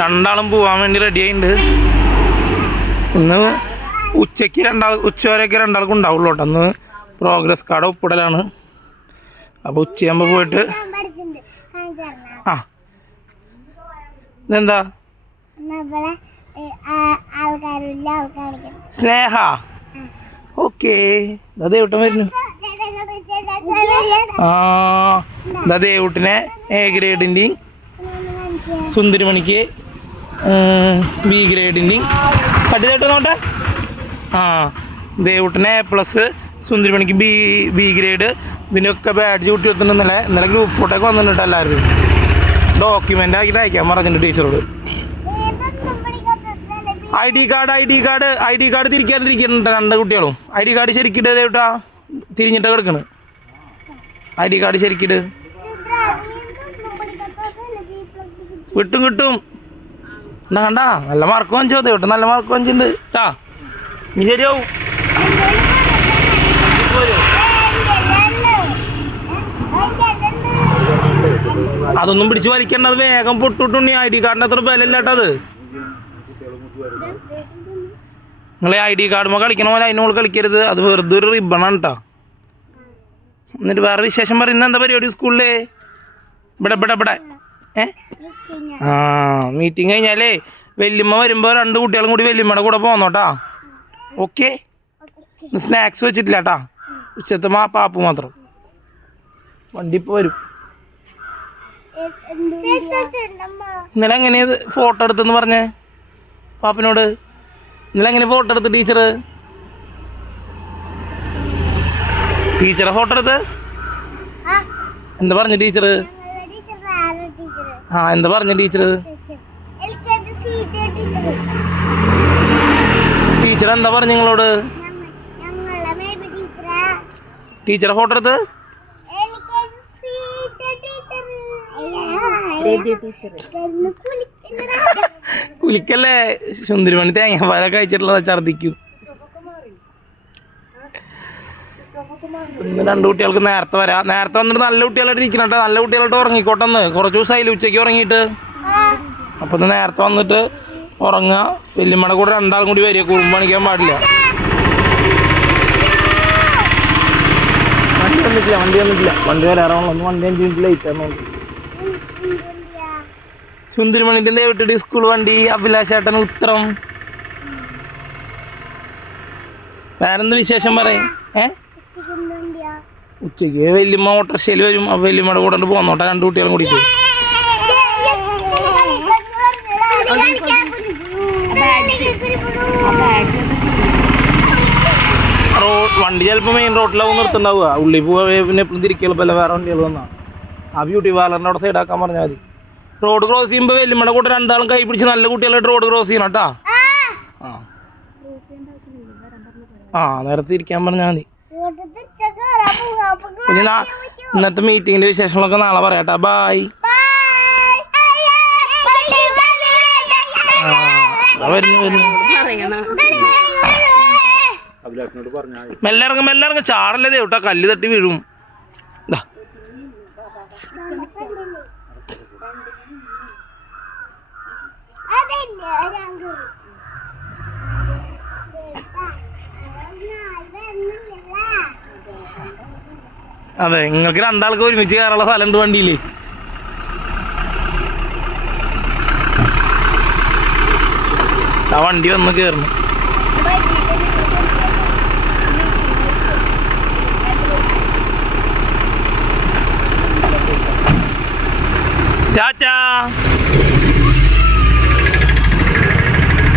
രണ്ടാളും പോവാൻ വേണ്ടി റെഡി ആയിട്ടുണ്ട്. ഇന്ന് ഉച്ചവരെയൊക്കെ രണ്ടാൾക്കും ഉണ്ടാവുള്ളൂ കേട്ടോ. അന്ന് പ്രോഗ്രസ് കാർഡ് ഒപ്പിടലാണ്. അപ്പോൾ ഉച്ചയാകുമ്പോൾ പോയിട്ട് ആ ഇതെന്താ സ്നേഹ ഓക്കേ ദേവട്ടം വരുന്നു. ദേവട്ടിനെ എ ഗ്രേഡിൻ്റെയും സുന്ദരിമണിക്ക് ബി ഗ്രേഡിൻ്റെയും പട്ടിദേവട്ടം നോട്ടെ. ദേവട്ടിനെ A+, സുന്ദരിമണിക്ക് ബി ഗ്രേഡ്. ഇതിനൊക്കെ ബാഡ്ജ് കൂട്ടി വെച്ചിട്ടുണ്ടെന്നല്ലേ. ഇന്നലെ ഗ്രൂപ്പ് ഫോട്ടോ ഒക്കെ വന്നിട്ടുണ്ട്. എല്ലാവരും ഡോക്യുമെൻ്റ് ആക്കിയിട്ട് അയക്കാൻ പറഞ്ഞിട്ടുണ്ട് ടീച്ചറോട്. ഐ ഡി കാർഡ് തിരിക്കാണ്ടിരിക്കുന്നുണ്ട് രണ്ട് കുട്ടികളും. ഐ ഡി കാർഡ് ശരിക്കിട്ട് ദേവട്ടാ തിരിഞ്ഞിട്ട് കിടക്കണ്. ഐ ഡി കാർഡ് ശരിക്കിട്ട് കിട്ടും. എന്നാ കണ്ടാ നല്ല മാർക്ക് വാങ്ങിച്ചോ ദേവട്ട. നല്ല മാർക്ക് വാങ്ങിച്ചിട്ടുണ്ട് കേട്ടാ. നീ ശരിയാവും. അതൊന്നും പിടിച്ച് വലിക്കണ്ട. അത് വേഗം പൊട്ടിട്ടുണ്ണി. ഐ ഡി കാർഡിന് അത്ര ബലമില്ലാട്ടത്. നിങ്ങൾ ഐ ഡി കാർഡുമ്പോൾ കളിക്കണ പോലെ അതിനോട് കളിക്കരുത്. അത് വെറുതെ ഒരു റിബണാണ് കേട്ടോ. എന്നിട്ട് വേറെ വിശേഷം പറയുന്ന എന്താ പരിപാടി സ്കൂളില്? ഇവിടെ മീറ്റിംഗ് കഴിഞ്ഞാലേ വല്യമ്മ വരുമ്പോ രണ്ട് കുട്ടികളും കൂടി വല്യമ്മയുടെ കൂടെ പോന്നോട്ടാ. ഓക്കെ. സ്നാക്സ് വെച്ചിട്ടില്ല കേട്ടാ. ഉച്ചത്തെ പാപ്പ് മാത്രം. വണ്ടി ഇപ്പൊ വരും. ഇന്നലെ എങ്ങനെയാ ഫോട്ടോ എടുത്തെന്ന് പറഞ്ഞേ പാപ്പനോട്? ഇന്നലെ എങ്ങനെ ഫോട്ടോ എടുത്ത് ടീച്ചറെ ഫോട്ടോ എടുത്ത് എന്താ പറഞ്ഞു ടീച്ചർ? എന്താ പറഞ്ഞു ടീച്ചർ? ടീച്ചർ എന്താ പറഞ്ഞു നിങ്ങളോട്? ടീച്ചറെ ഫോട്ടോ എടുത്ത് കുലിക്കല്ലേ. സുന്ദരിമണി തേങ്ങാപ്പാലൊക്കെ കഴിച്ചിട്ടുള്ള ഛർദിക്കും. ഇന്ന് രണ്ട് കുട്ടികൾക്ക് നേരത്തെ വരാം. നേരത്തെ വന്നിട്ട് നല്ല കുട്ടികളായിട്ട് ഇരിക്കണം കേട്ടോ. നല്ല കുട്ടികളായിട്ട് ഉറങ്ങിക്കോട്ടെന്ന്. കുറച്ച് ദിവസമായില്ല ഉച്ചയ്ക്ക് ഉറങ്ങിയിട്ട്. അപ്പൊ ഇന്ന് നേരത്തെ വന്നിട്ട് ഉറങ്ങുക. വല്യമ്മയുടെ കൂടെ രണ്ടാളും കൂടി വരിക. കുറുമ്പ് കാണിക്കാൻ പാടില്ല. വണ്ടി വരാറുള്ളൂ. വണ്ടി 5 മിനിറ്റ് ലേറ്റ് ആണ്. സുന്ദരിമണിന്റെ ദേവട്ടി സ്കൂൾ വണ്ടി. അഭിലാഷേട്ടൻ ഉത്തരം. വേറെന്ത് വിശേഷം പറയും? ഉച്ചക്ക് വല്യമ്മ ഓട്ടോറിക്ഷയിൽ വരും. അപ്പൊ വല്യമ്മയുടെ കൂടെ പോന്നോട്ടെ രണ്ട് കുട്ടികളും കൂടി. വണ്ടി ചിലപ്പോ മെയിൻ റോഡിലാവും നിർത്തുണ്ടാവുക. ഉള്ളിൽ പോവാ പിന്നെ എപ്പോഴും തിരിക്കുള്ളപ്പോ വേറെ വണ്ടികൾ വന്നാ ആ ബ്യൂട്ടി പാർലറിന്റെ അവിടെ സൈഡാക്കാൻ പറഞ്ഞാൽ മതി. റോഡ് ക്രോസ് ചെയ്യുമ്പോ വല്യമ്മയുടെ കൂടെ രണ്ടാളും കൈ പിടിച്ച് നല്ല കുട്ടികളായിട്ട് റോഡ് ക്രോസ് ചെയ്യണം കേട്ടാ. നേരത്തെ ഇരിക്കാൻ പറഞ്ഞാൽ മതി. ഇനി ഇന്നത്തെ മീറ്റിങ്ങിന്റെ വിശേഷങ്ങളൊക്കെ നാളെ പറയാട്ടാ. ബായ്. മെല്ലെ ഇറങ്ങും. ചാടല്ലേ ദേവട്ടാ. കല്ല് തട്ടി വീഴും. അതെ നിങ്ങൾക്ക് രണ്ടാൾക്ക് ഒരുമിച്ച് കയറാനുള്ള സ്ഥലമുണ്ട് വണ്ടിയില്. ആ വണ്ടി വന്ന് കയറുന്നു. ടാറ്റാ.